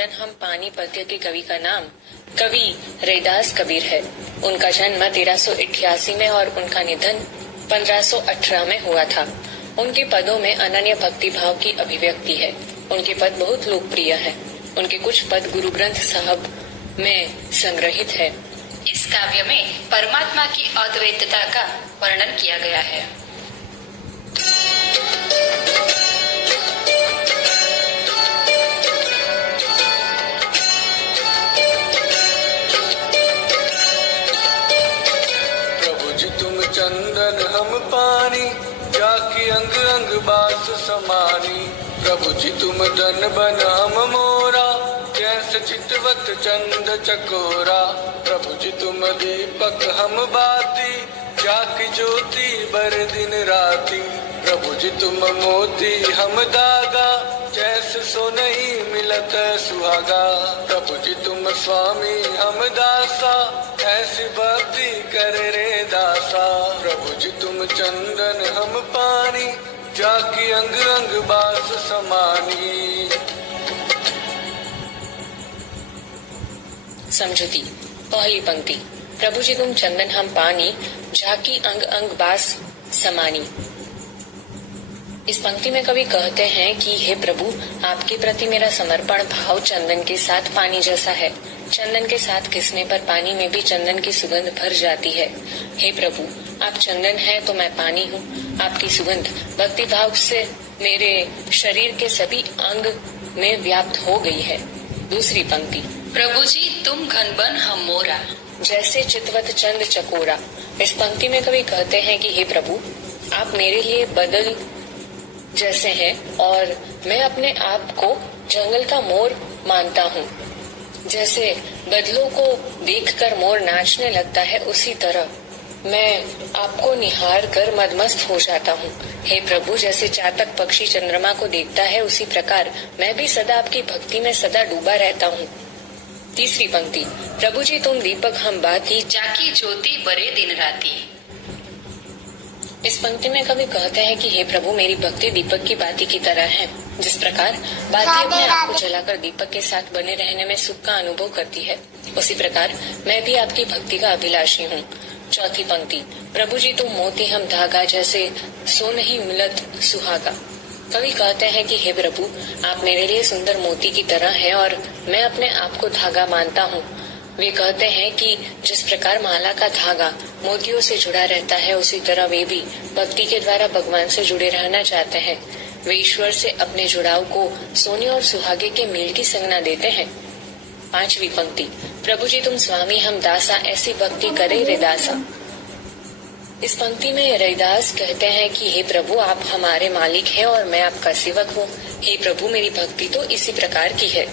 चंदन हम पानी पद्य के कवि का नाम कवि रैदास कबीर है। उनका जन्म 1388 में और उनका निधन 1518 में हुआ था। उनके पदों में अनन्य भक्ति भाव की अभिव्यक्ति है। उनके पद बहुत लोकप्रिय हैं। उनके कुछ पद गुरु ग्रंथ साहब में संग्रहित है। इस काव्य में परमात्मा की अद्वैतता का वर्णन किया गया है। प्रभु जी तुम चंदन हम पानी, जाकी अंग अंग बास समानी। प्रभु जी तुम धन बन हम मोरा, जैसे चितवत चंद चकोरा। प्रभु जी तुम दीपक हम बाती, जाकी ज्योति बर दिन राती। प्रभु जी तुम मोती हम दागा, जैसे सो नहीं मिलत सुहागा। प्रभु जी तुम स्वामी हम दासा, ऐसी भक्ति कर रे दासा। प्रभु जी तुम चंदन हम पानी, जाकी अंग अंग बास समानी। समझुती। पहली पंक्ति, प्रभु जी तुम चंदन हम पानी, झाकी अंग अंग बास समानी। इस पंक्ति में कवि कहते हैं कि हे प्रभु, आपके प्रति मेरा समर्पण भाव चंदन के साथ पानी जैसा है। चंदन के साथ घिसने पर पानी में भी चंदन की सुगंध भर जाती है। हे प्रभु, आप चंदन हैं तो मैं पानी हूँ। आपकी सुगंध भक्ति भाव से मेरे शरीर के सभी अंग में व्याप्त हो गई है। दूसरी पंक्ति, प्रभु जी तुम घनबन हम मोरा, जैसे चितवत चंद चकोरा। इस पंक्ति में कवि कहते हैं कि हे प्रभु, आप मेरे लिए बदल जैसे हैं और मैं अपने आप को जंगल का मोर मानता हूँ। जैसे बदलों को देखकर मोर नाचने लगता है, उसी तरह मैं आपको निहार कर मदमस्त हो जाता हूँ। हे प्रभु, जैसे चातक पक्षी चंद्रमा को देखता है, उसी प्रकार मैं भी सदा आपकी भक्ति में सदा डूबा रहता हूँ। तीसरी पंक्ति, प्रभु जी तुम दीपक हम बाती, जाकी ज्योति बरे दिन राती। इस पंक्ति में कवि कहते हैं कि हे प्रभु, मेरी भक्ति दीपक की बाती की तरह है। जिस प्रकार बाती अपने आप को जलाकर दीपक के साथ बने रहने में सुख का अनुभव करती है, उसी प्रकार मैं भी आपकी भक्ति का अभिलाषी हूँ। चौथी पंक्ति, प्रभु जी तुम मोती हम धागा, जैसे सो नहीं मिलत सुहागा। कवि कहते हैं कि हे प्रभु, आप मेरे लिए सुंदर मोती की तरह हैं और मैं अपने आप को धागा मानता हूँ। वे कहते हैं कि जिस प्रकार माला का धागा मोतियों से जुड़ा रहता है, उसी तरह वे भी भक्ति के द्वारा भगवान से जुड़े रहना चाहते हैं। वे ईश्वर से अपने जुड़ाव को सोने और सुहागे के मेल की संज्ञा देते हैं। पांचवी पंक्ति, प्रभु जी तुम स्वामी हम दासा, ऐसी भक्ति करे रे दासा। इस पंक्ति में रैदास कहते हैं कि हे प्रभु, आप हमारे मालिक हैं और मैं आपका सेवक हूँ। हे प्रभु, मेरी भक्ति तो इसी प्रकार की है।